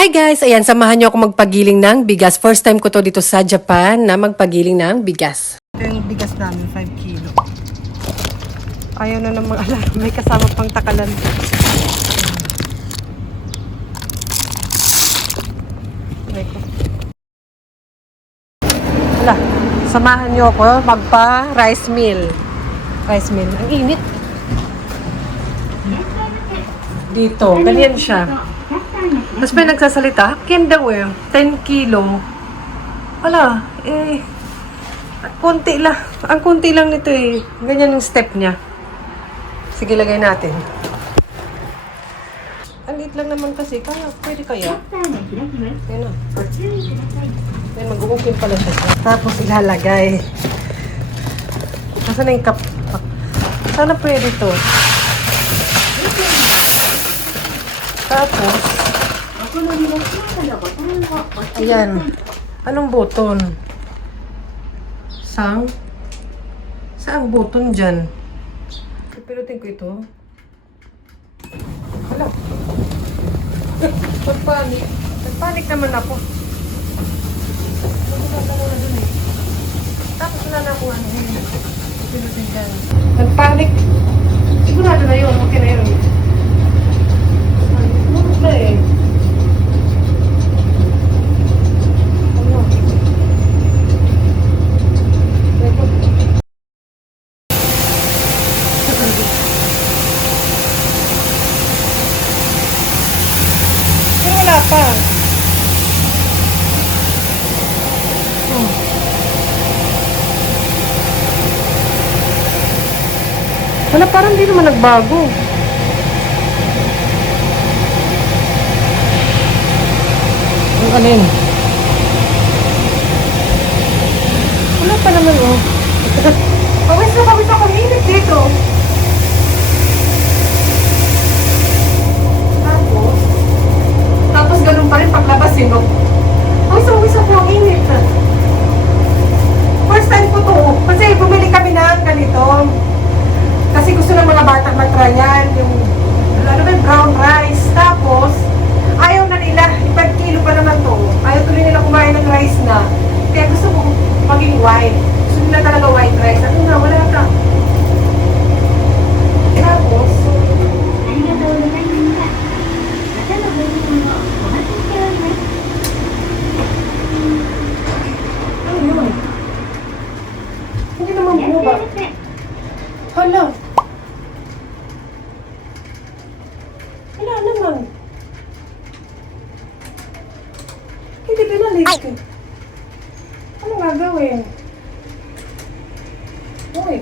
Hi guys! Ayan, samahan niyo ako magpagiling ng bigas. First time ko to dito sa Japan na magpagiling ng bigas. Ito yung bigas namin, 5 kilo. Ayaw na namang alarm. May kasama pang takalan. Wala, samahan niyo ako magpa-rice mill. Rice mill. Ang init. Dito, ganyan siya. Tapos may nagsasalita, daw 10 kilo. Wala, konti lang. Ang konti lang nito Ganyan yung step niya. Sige, lagay natin. Ang liit lang naman kasi. Pwede kaya? Yan na. Yan, mag-uupin pala siya. Tapos ilalagay. Nasaan na yung cup? Sana pwede to. Tapos, ayan. Anong button? Saang button dyan? Pipilutin ko ito. Wala. Nagpanik. Nagpanik naman ako. Tapos wala na ako pipilutin dyan. Nagpanik. Sigurado na yun. Okay na yun. Lumot na pa. Wala, parang di naman nagbago. Ang alin? Wala pa naman Pawis ako. Init dito. Tapos ganun pa rin paglabas Pawis ako ang init. First time ko to. Kasi bumili kami ng ganito. Kasi gusto ng mga bata matry yan. Yung brown rice. Tapos, ayaw na nila. 5 kilo pa naman to. Ayaw tuloy nila kumain ng rice na. Kaya gusto ko maging white. Gusto nila talaga white rice. Ano na, wala ka. Tapos, hindi naman bumaba. Hala. Wala naman. Hindi pinalik. Ano gagawin? Uy.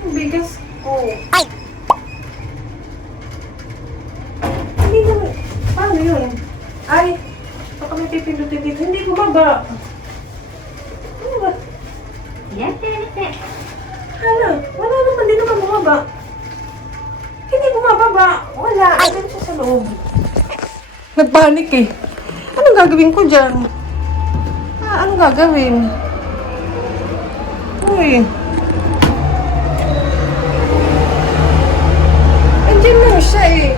Ang bigas ko. Hindi naman. Paano yun? Ay. Baka may pipindutin dito. Hindi bumaba. Ano ba? Hala. Wala naman. Hindi naman bumaba. Hindi bumababa. Wala. Ayan siya sa loob. Nagpanik Anong gagawin ko dyan? Anong gagawin? Uy. Andiyan lang siya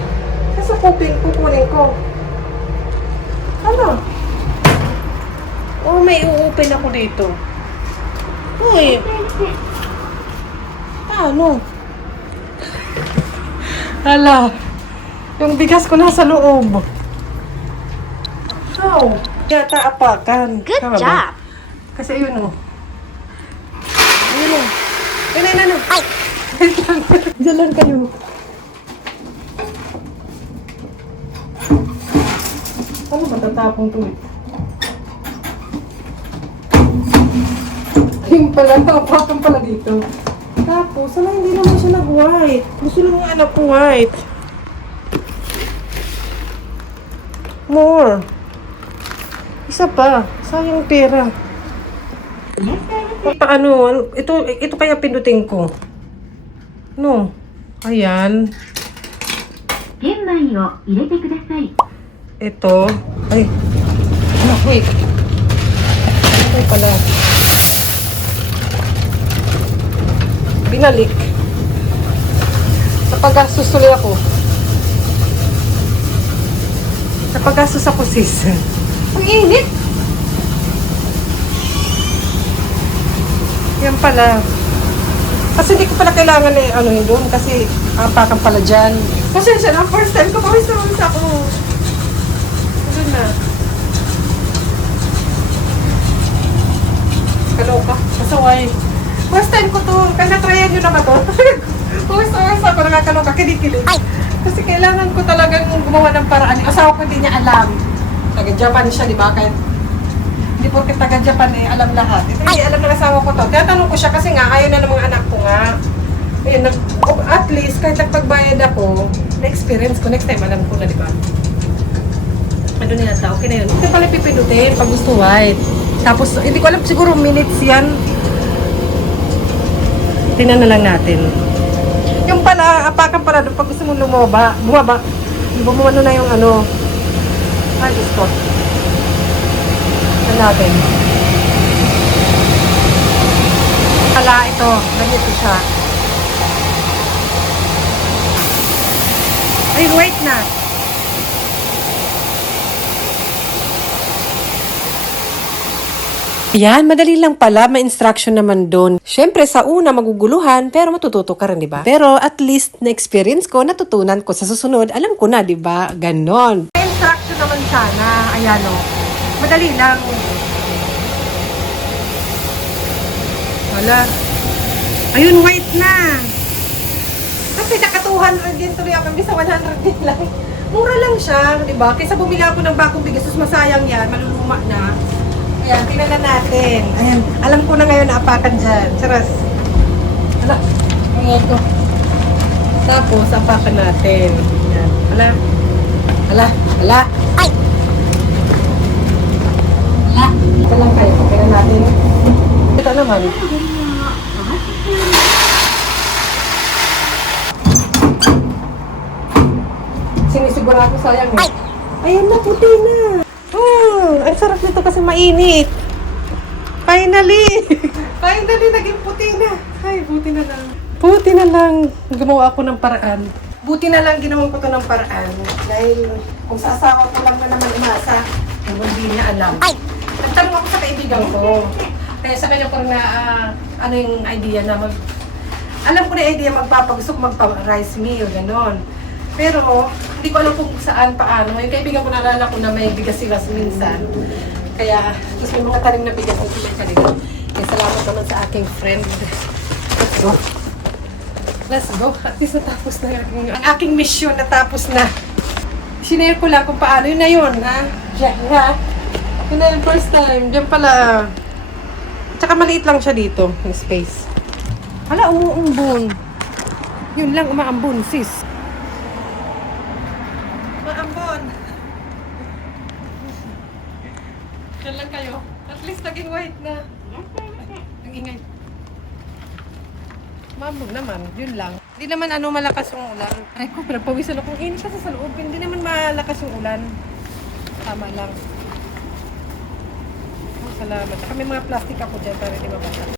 Nasa kukunin ko. Ano? May uupin ako dito. Uy. Ano? Hala. Yung bigas ko nasa loob. How? Yata apakan. Good job. Kasi yun Ayun Ayun. Ay! Diyan lang kayo. Ano ba tatapong to Yung pala, apakan pala dito. Tapos, hindi naman siya nag-white. Gusto lang yung anak ko white. More. Isa pa. Sayang pera. Paano? Ito kaya pindutin ko. No. Ayan. Ito. Ay. Wait. Ito pala. Binalik. Napag-gastos tuloy ako. Napagastos ako, sis. Ang init. Yan pala. Kasi hindi ko pala kailangan ano yun doon kasi apakan pala dyan. Pasensya na, first time ko pawis ako. Doon na. Kaloka, pasaway. First time ko to, kaya natryan nyo naman to. Pawis ako, nakakaloka, kinikilig. Kasi kailangan ko talagang gumawa ng paraan. Yung asawa ko hindi niya alam. Taga-Japan siya, di ba? Kahit hindi porket taga-Japan alam lahat. Ito hindi alam ng asawa ko to. Kaya tanong ko siya kasi nga, ayaw na ng mga anak ko nga. Ayun, at least, kahit nagpagbayad ako, na-experience ko. Next time, alam ko na, di ba? Ano na yata, okay na yun. Ito pala pipindutin pag gusto white. Tapos, hindi ko alam, siguro minutes yan. Tingnan na lang natin. Yung pala, apakan pala doon pag gusto mong bumaba. Bumano na yung ano. Ay, gusto. Ito natin. Pala, ito. Ganito siya. Ay, wait na. Yan, madali lang pala. May instruction naman doon. Siyempre, sa una, maguguluhan, pero matututo ka rin, di ba? Pero at least, na-experience ko, natutunan ko. Sa susunod, alam ko na, di ba? Ganon. May instruction naman sana. Ayan, o. Madali lang. Wala. Ayun, white na. Kasi naka 200 din tuloy ako. Bisa 100 din lang. Mura lang siya, di ba? Kaysa bumili ako ng bakong bigas, sus masayang yan. Maluluma na. Ayan, tingnan natin. Ayan, alam ko na ngayon na apakan dyan. Charas. Hala, ang ito. Tapos, apakan natin. Ayan, hala. Hala, hala. Ay! Hala. Ito lang kayo, tingnan natin. Ito naman. Sinisigura ko sayang eh. Ayan na, puti na. Ang sarap nito kasi mainit. Finally! Finally, naging puti na. Ay, buti na lang. Buti na lang. Gumawa ako ng paraan. Buti na lang ginawa ko to ng paraan. Dahil kung sa asawa ko lang na naman umasa, hindi niya alam. Nagtanong ako sa kaibigan ko. Kaya sa kanya parang ano yung idea na alam ko na yung idea magpapagusto ko magpa-rice meal, gano'n. Pero, hindi ko alam kung saan, paano. Yung kaibigan ko nalala ko na may bigas sila minsan. Kaya, tapos may mga tanim na bigas ang sila kanila. Kaya salamat naman sa aking friend. Let's go. Let's go. At least natapos na ang aking mission, natapos na. Sinare ko lang kung paano. Yun na yun, ha? Diyan, ha? Yun na yung first time. Diyan pala. Tsaka maliit lang siya dito, yung space. Hala, umuumbon. Yun lang, umaambon, sis. Maambon. Yan lang kayo. At least naging white na. Ang ingay. Maambon naman. Yun lang. Hindi naman malakas yung ulan. Ay ko, pinagpawisan akong init kasi sa loob. Hindi naman malakas yung ulan. Tama lang. Salamat. Saka may mga plastic ako dyan para hindi mabasa.